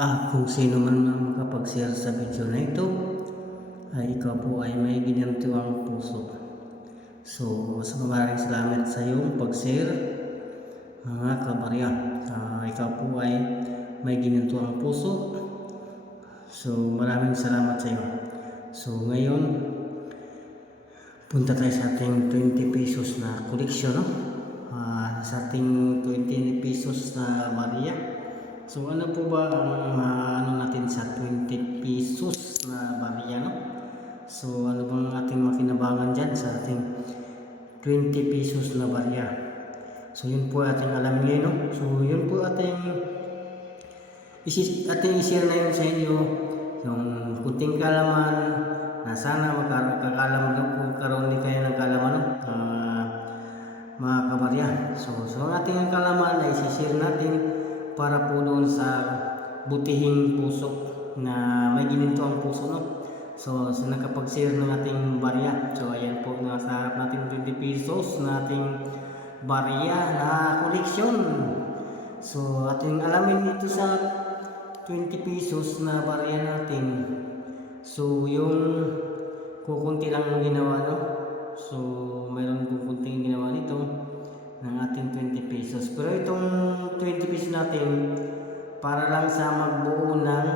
Kung sino man ang makapag-share sa video na ito, ay ikaw po ay may ginantiwang puso. So, maraming salamat sa iyong pag-share, mga kabarya. Ikaw po ay may ginantiwang puso. So, maraming salamat sa iyo. So, ngayon, punta tayo sa ating 20 pesos na koleksyon, no? Sa ating 20 pesos na barya. So ano po ba ang ano natin sa 20 pesos na barya, no? So ano bang ating makinabangan dyan sa ating 20 pesos na barya? So yun po ating alam ngayon, no? So yun po ating i-share na yun sa inyo, yung kunting kalaman na sana magkakaroon din kayo ng kalaman, no? Mga kabarya. So ang ating kalaman ay i-share natin para po doon sa butihing puso na may gininto ang puso, no? So nakapag-share ng ating barya. So ayan po, nasa harap natin 20 pesos na ating barya na koleksyon. So ating alamin dito sa 20 pesos na barya natin. So yung kukunti lang ang ginawa, no? So mayroon kukunting ginawa nito ng ating 20 pesos. Pero itong 20 pesos natin para lang sa magbuo ng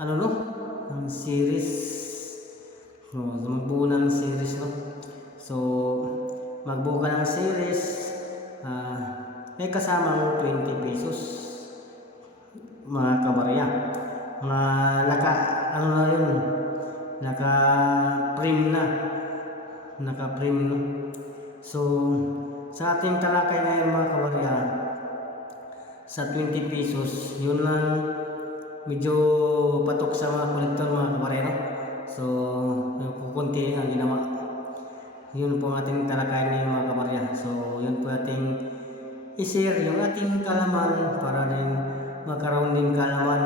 ano, no? Ng series. So magbuo ng series, no? So magbuo ka ng series, may kasamang 20 pesos, mga kabarya. Mga ano na yun, naka-print na, naka-print, no? So sa ating talakay ngayon, mga kabarya, sa 20 pesos, yun lang medyo patok sa mga kolektor, mga kabarya, no? So yung kukunti ang ginawa. Yun po ang ating talakay ngayon, mga kabarya. So yun po ating i-share yung ating kalaman para din magkaroon din kalaman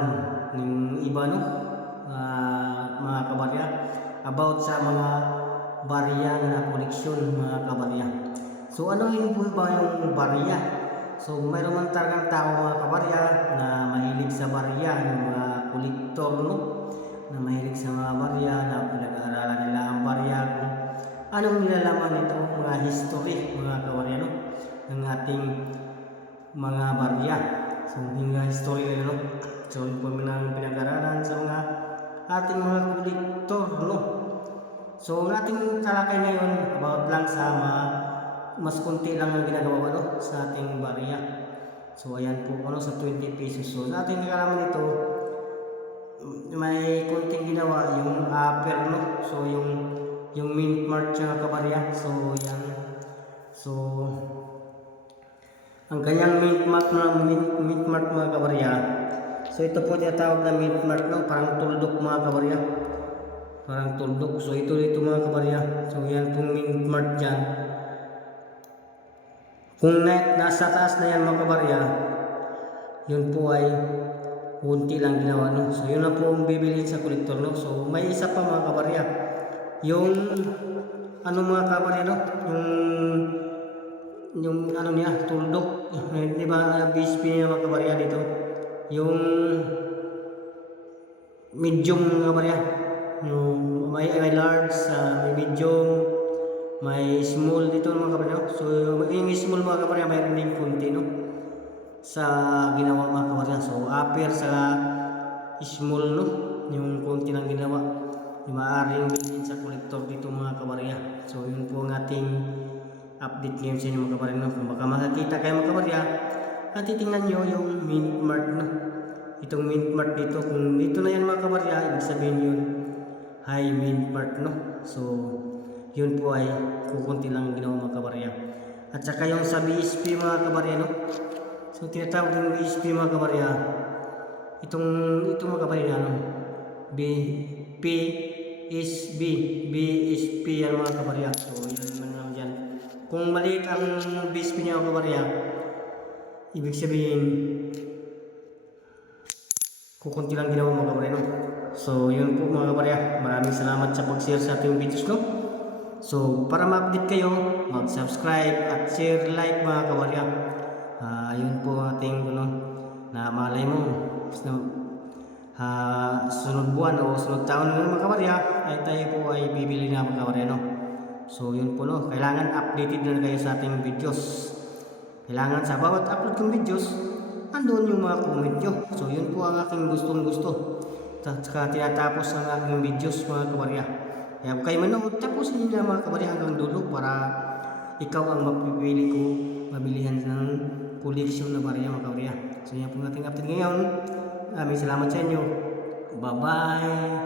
ng iba, no? Mga kabarya, about sa mga barya na koleksyon, mga kabarya. So ano yun po ba yung barya? So mayroon man talagang tao, mga kabarya, na mahilig sa barya, yung mga kolektor, no? Na mahilig sa mga barya, na pinag-aaralan nila ang barya, kung anong nilalaman nito, mga history, mga kabarya, no? Ng ating mga barya. So mga history nila, no? So yun po ang pinag-aaralan sa mga ating mga kolektor, no? So ang ating talakay ngayon about lang sa mas konti lang ang ginagawa, no? Sa ating barya. So ayan po, ano, sa 20 pesos. So sa ating kalaman ito, may konting ginawa yung upper, no? So yung mint mark siya, kabarya. So yan. So ang kanyang mint mark, mga kabarya. So ito po tinatawag na mint mark, no? Parang tuldok, mga kabarya. Parang tuldok. So ito mga kabarya. So yan pong mint mark dyan. Kung nasa taas na yan, mga kabarya, yun po ay kunti lang ginawa, no? So yun na po ang bibilhin sa kolektor, no? So may isa pa, mga kabarya, yung ano, mga kabarya, no? Yung ano niya, tuldok, di ba, BSP niya, mga kabarya, dito yung medium, mga kabarya. Yung may large, may medium, may small dito, mga kabarya. So yung small, mga kabarya, mayroon din kunti, no? Sa ginawa, mga kabarya. So upper sa small, no? Yung kunti lang ginawa, yung maaaring bilhin sa kolektor dito, mga kabarya. So yun po ang ating update ngayon sa inyo, mga kabarya, no? Kung baka makakita kayo, mga kabarya, at titingnan nyo yung mint mark, no? Itong mint mark dito, kung dito na yan, mga kabarya, ibig sabihin yun high mint mark, no? So yun po ay kukunti lang ginawa, mga kabarya. At saka yung sa BSP, mga kabarya, no? So tinatawag yung BSP, mga kabarya, itong mga kabarya, no? BSP yan, mga kabarya. So yun naman dyan. Kung maliit ang BSP niya, mga kabarya, ibig sabihin kukunti lang ginawa, mga kabarya, no? So yun po, mga kabarya, maraming salamat sa pag-share sa ating videos, no? So para ma-update kayo, mag-subscribe at share, like, mga kabarya. Yun po ating na malay mo, sunod buwan o sunod taon na mga kabarya ay tayo po ay bibili na mga kabarya, no? So yun po, no, kailangan updated na kayo sa ating videos. Kailangan sa bawat upload kong videos andun yung mga comment nyo. So yun po ang aking gustong gusto, at saka tinatapos ang aking videos mga kabarya. Kaya kung kayo manood, tapusin nyo na mga kabarya hanggang dulo para ikaw ang mapipili ko mabilihan ng koleksyon na barya mga kabarya. So yan po ang ating update ngayon. Maraming salamat sa inyo. Bye bye.